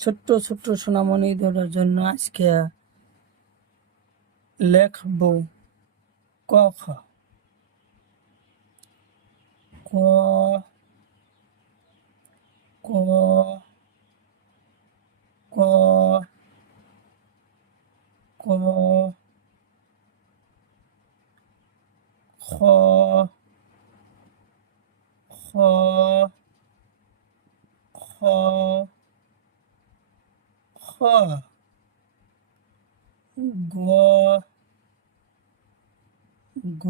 ছোট্ট ছোট্ট সোনামণিদের জন্য আজকে লেখব ক খ। ক ক ক ক খ খ খ খ গ গ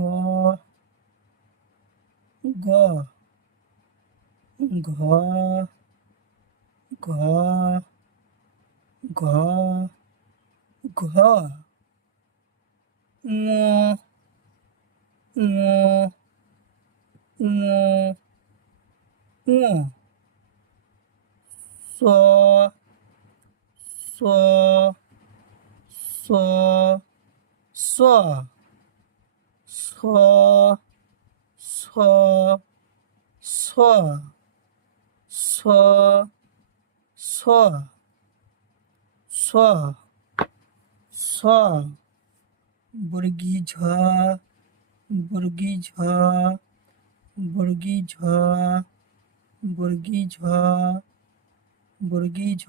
গ ঘ ঘ ঘ ঘ ঙ ঙ ঙ ঙ স স স স স স স স স স স বর্গী ঝ বর্গী ঝ বর্গী ঝ বর্গী ঝ বর্গী ঝ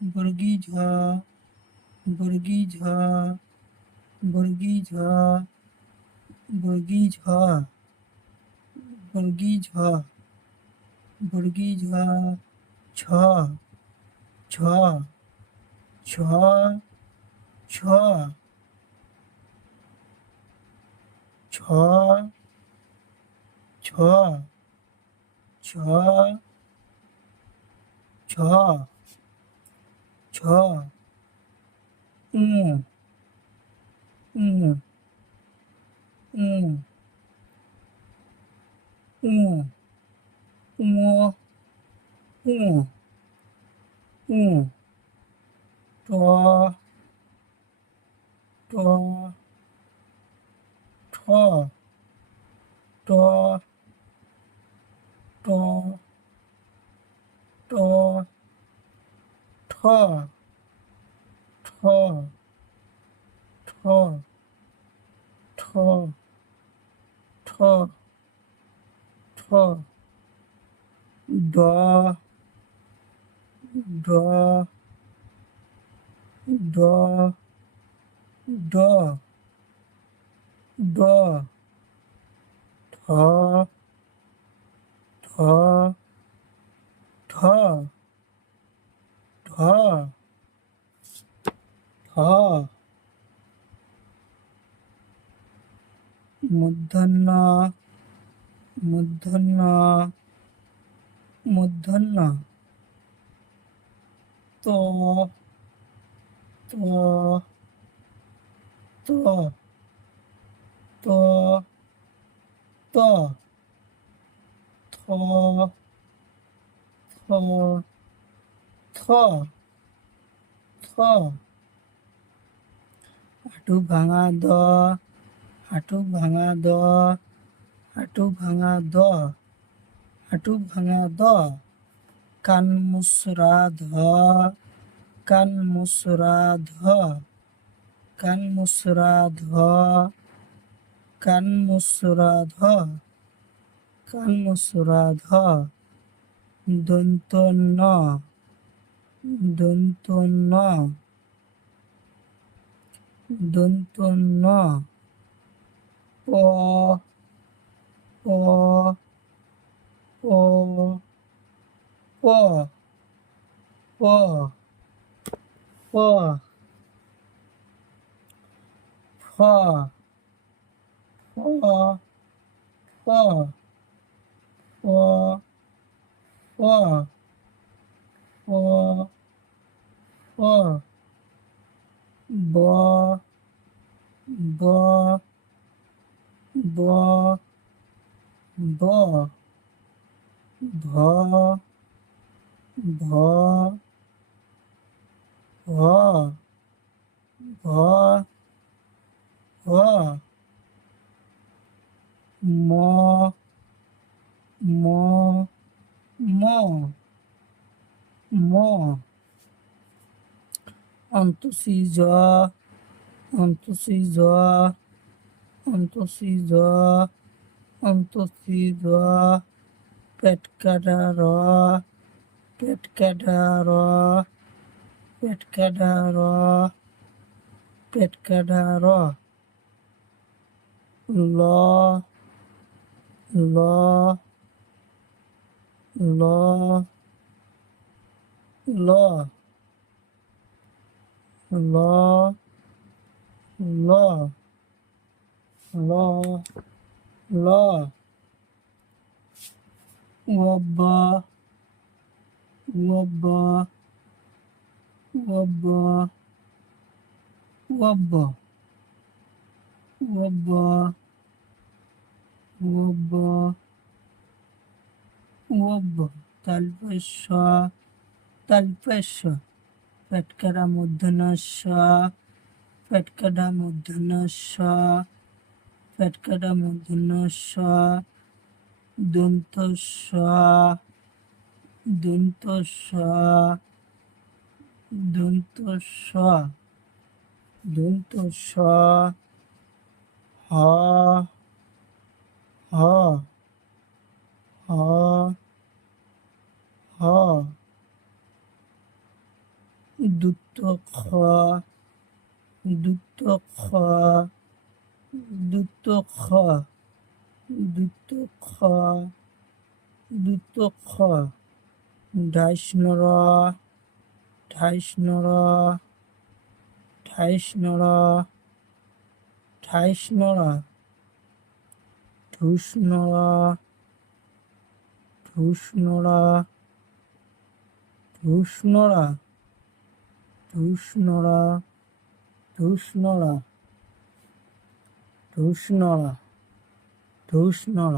বর্গী ঝ বর্গী ঝ বর্গী ঝ বর্গী ঝ বর্গী ঝ বর্গী ঝ ছ ছ ছ ছ ছ ছ ছ ছ ছ উ উ উ উ উ উ উ ট ট ঠ ট ট ট ঠ ঠ ঠ ঠ ঠ ঠ ড ড ড ড ড ঢ ঢ ঢ ঢ ঢ মূর্ধন্য মূর্ধন্য মূর্ধন্য ত ত ত ত ত থ থ থ থ হাঁটু ভাঙা দ হাঁটু ভাঙা দ হাঁটু ভাঙা দ হাঁটু ভাঙা দ কান মুসরা ধ কান মুসরা ধ কান মুসরা ধ কান মুসরা ধ কান মুসরা ধ দন্ত ন দন্ত ন দন্ত ন প প প প প প ফ ফ ফ ফ ফ ফ ফ ব ব ব ব ভ ভ ভ ভ ভ ম ম ম ম অন্তসি জ অন্তসি জ অন্তসি জ অন্তসি জ পেট কাটা র পেট কাটা র পেট কাটা র পেট কাটা র ল ল ল ল ল ল ল ল ওয়াব্ব ওয়াব্ব ওয়াব্ব ওয়াব্ব ওয়াব্ব ওয়াব্ব ওয়াব্ব তালপস্য তালপস্য পেটকাটা মূর্ধন্যস্য পেটকাটা মূর্ধন্যস্য পেটকাটা মূর্ধন্যস্য দন্তস্য দন্তস্য দন্তস্য দন্তস্য হ হ হ হ দুত্ত খ দুত্ত খ দুত্ত খ দুত্ত খ দুত্ত খ ঢাইষ্ণর ঢাইষ্ণর ঢাইষ্ণর ঢাইষ্ণর ঢুষ্ণর ঢুষ্ণর ঢুষ্ণর ঢুষ্ণর ঢুষ্ণর ঢুষ্ণর ঢুষ্ণর